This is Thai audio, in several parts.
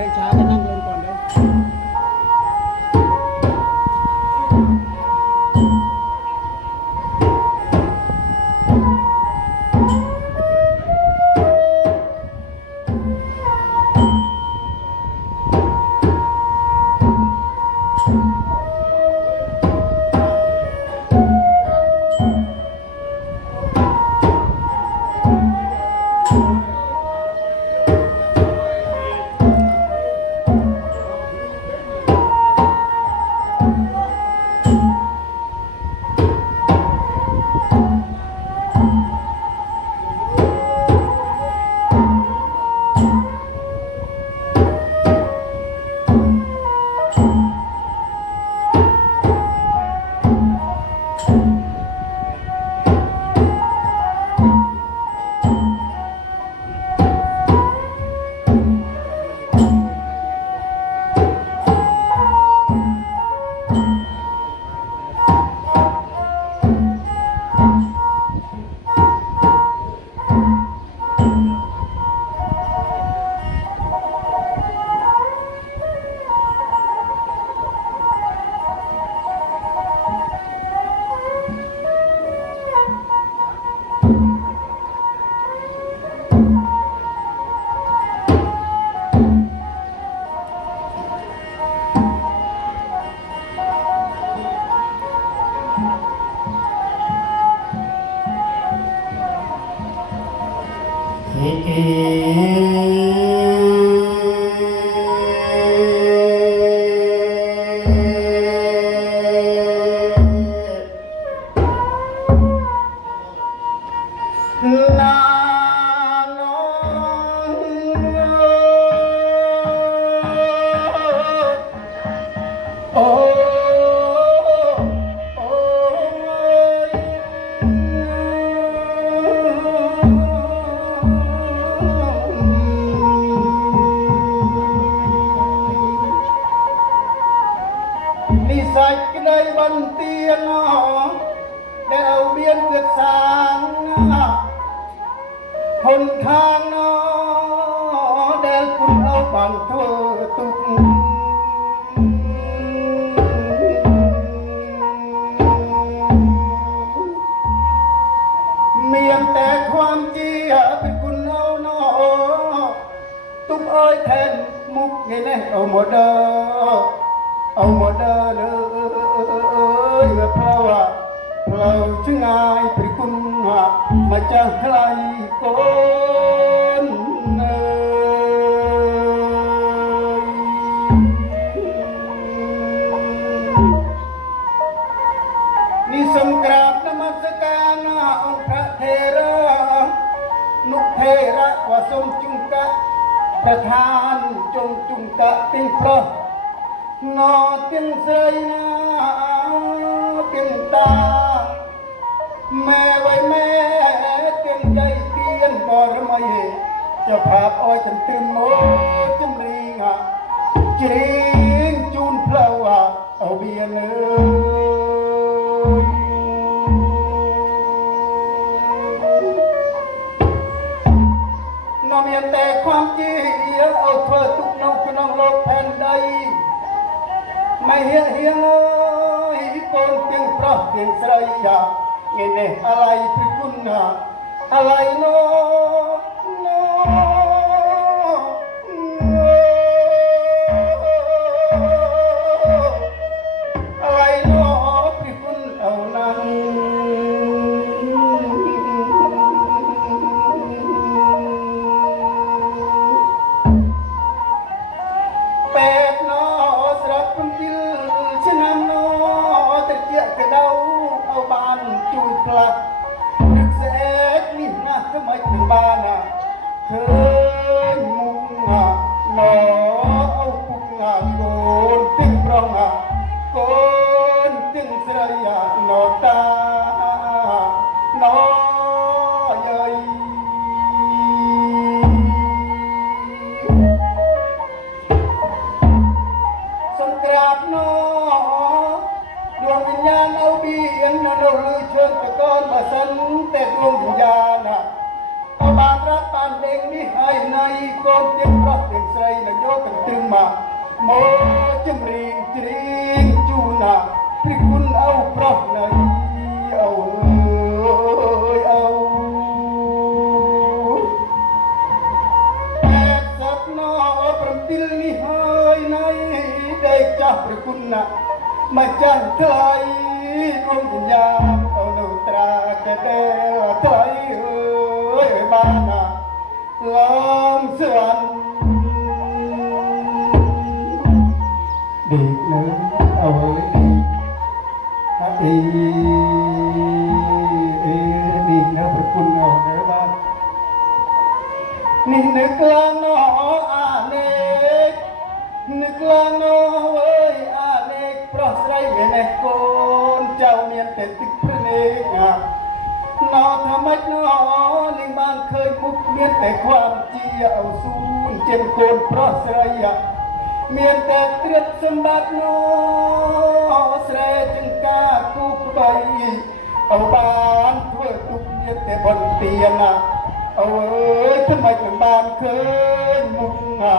เพลงช้า ล văn tiên họ đèo biên tuyệt sáng hồn thang nó đèo quân âu bằng thơ tục miệng té khoam chi ở bên quân âu nó túc ơi thêm múc nghe này âu mùa đơ âu mùa đơ đơ ไว้แม่เติยนใจเตียนบ่อระไมจะพาอ้อยฉันตื่นโมจมรีงะจริงจูนเพลาเอาเบียนเอ้ยมียแต่ความจริงเอาเธอทุกน้องคือน้องโลกแผ่นใดไม่เฮียเฮียเลยคนเพียงเพราะเพียงใสอยา เกเนอะไรปริกุนหาอะไรเนาะ នេះនឹកឡើងណោអានេកនឹកឡើងណោអើយអានេកប្រុសស្រីមែនទេកូនចៅមានតែទឹកភ្នែកណាណោថាម៉េចណោនាងបានឃើញមុខមានតែความជាអោស៊ូនចិនកូនប្រុសស្រីអាមានតែទ្រព្យសម្បត្តិណោស្រែចង្ការគូក្បីអោបានធ្វើទុកមានតែបន្ទា เอาเอ้ทำไมถึงบานเกินมึงห่ะ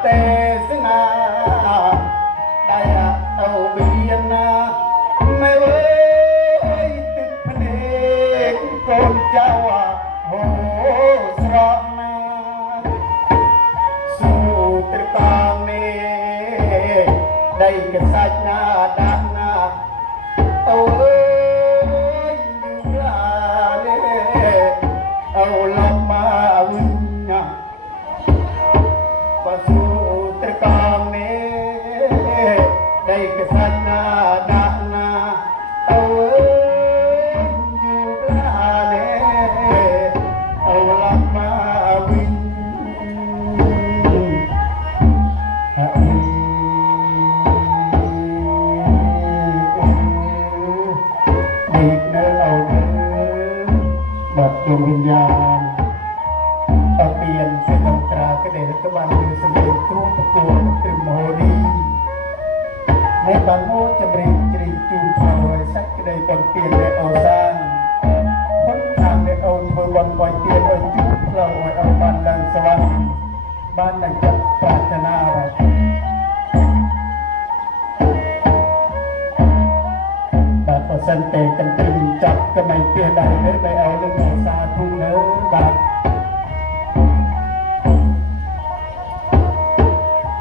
เตสนา บ้านหนังจะปรารนาอะรบาทก็สันเตกันตึงจับก็ไม่เตี้ยใดเลยไปเอาเรื่องเาสาทุงเนอบาด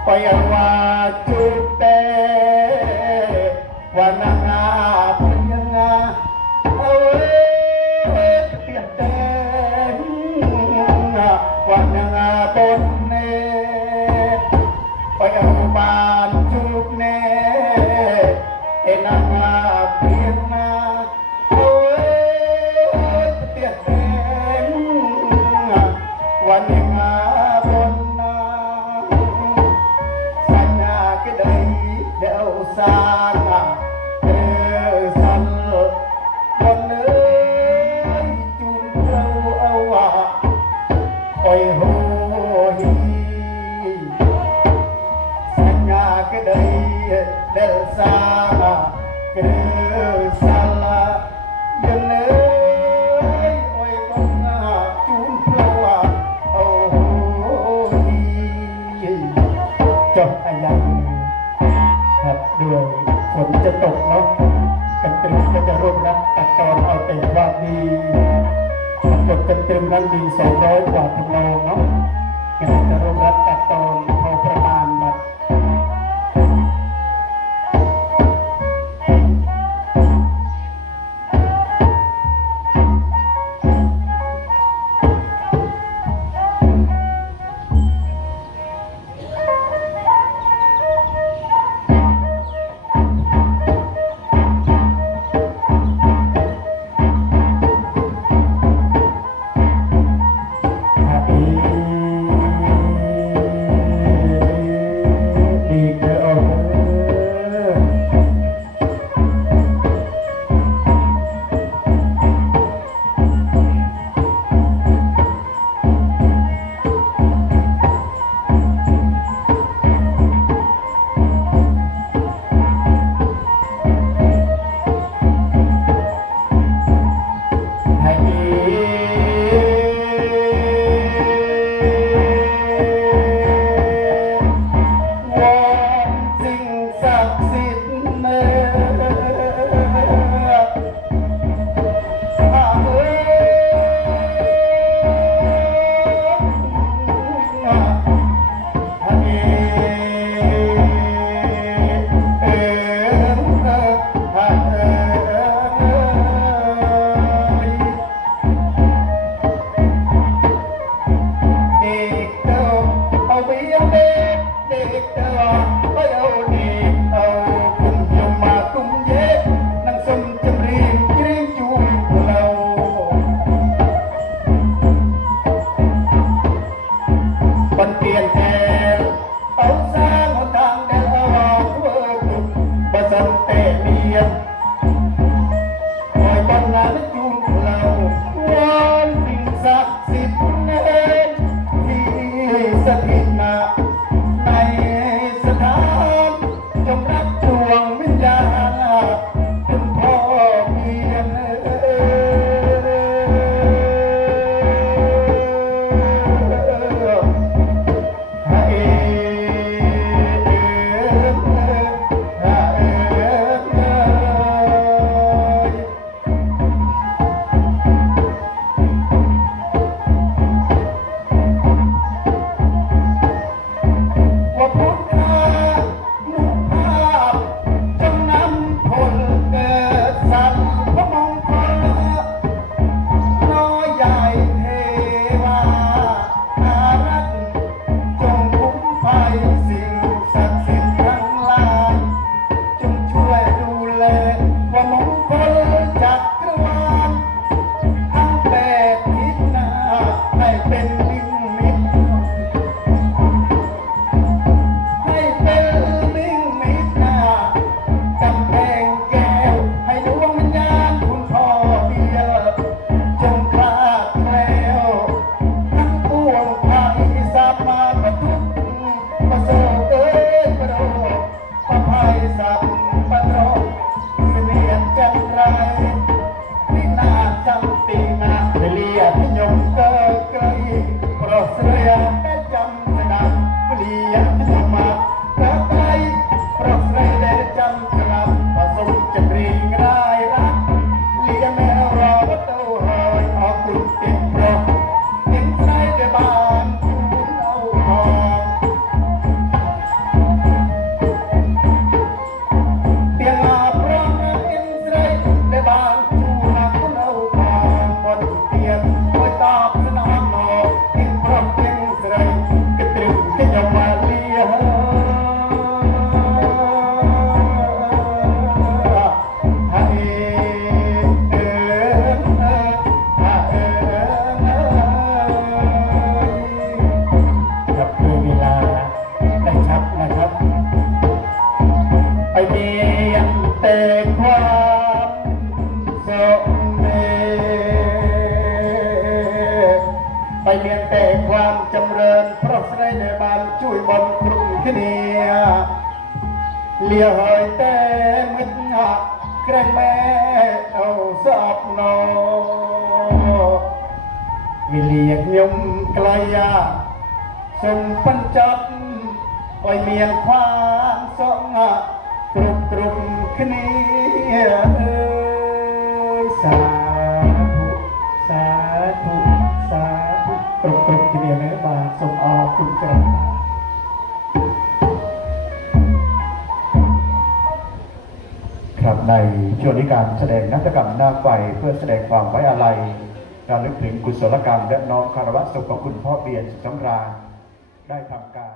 ไปเอาว่าจุดเตวันนางาเป็นยังไาเอาเว้เปียนเตวันนางาเป็น เนปยาบา bersama kesala Yenai oi kona jumplawa oh hi Jom ayam ครับด้วยฝนจะตกเนาะกันตรึมก็จะร่วมรับตัดตอนเอาแต่ว่าดีปรกันตรึมนั้นมีสองร้อยกว่าทำนองเนาะงานจะรวมรับตัดตอนพอ me Amen กียกยมกลายาทรงปัญจับไวเมียนความสองตรุบตรุบคณีเอ้สาธุสาธุสาธุตรุบตรุบคณีแม่บาสมอคุณกระครับในช่วงนี้การแสดงนักกรรมหน้าไฟเพื่อแสดงความไว้อาลัย การลึกถึงกุศลกรรมและน้อมคารวะศพของคุณพ่อเบียนสุขสำราญได้ทำการ